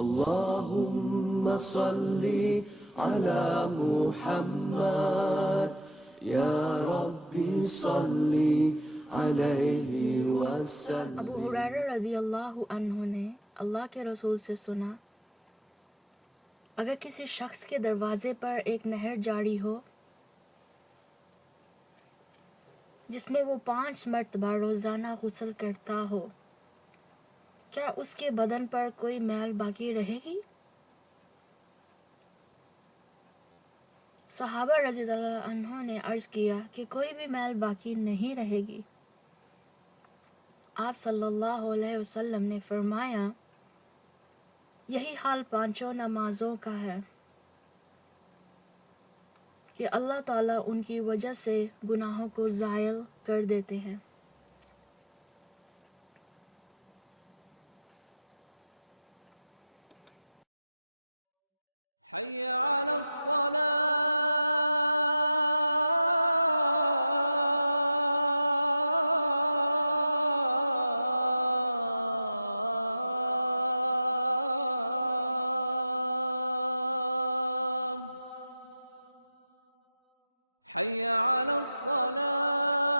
اللهم صل على محمد یا ربی صل علیہ وسلم۔ ابو ہریرہ رضی اللہ عنہ نے اللہ کے رسول سے سنا، اگر کسی شخص کے دروازے پر ایک نہر جاری ہو جس میں وہ 5 مرتبہ روزانہ غسل کرتا ہو، کیا اس کے بدن پر کوئی میل باقی رہے گی؟ صحابہ رضی اللہ عنہ نے عرض کیا کہ کوئی بھی میل باقی نہیں رہے گی۔ آپ صلی اللہ علیہ وسلم نے فرمایا، یہی حال 5 نمازوں کا ہے کہ اللہ تعالیٰ ان کی وجہ سے گناہوں کو زائل کر دیتے ہیں۔ حي على الصلاة حي على الصلاة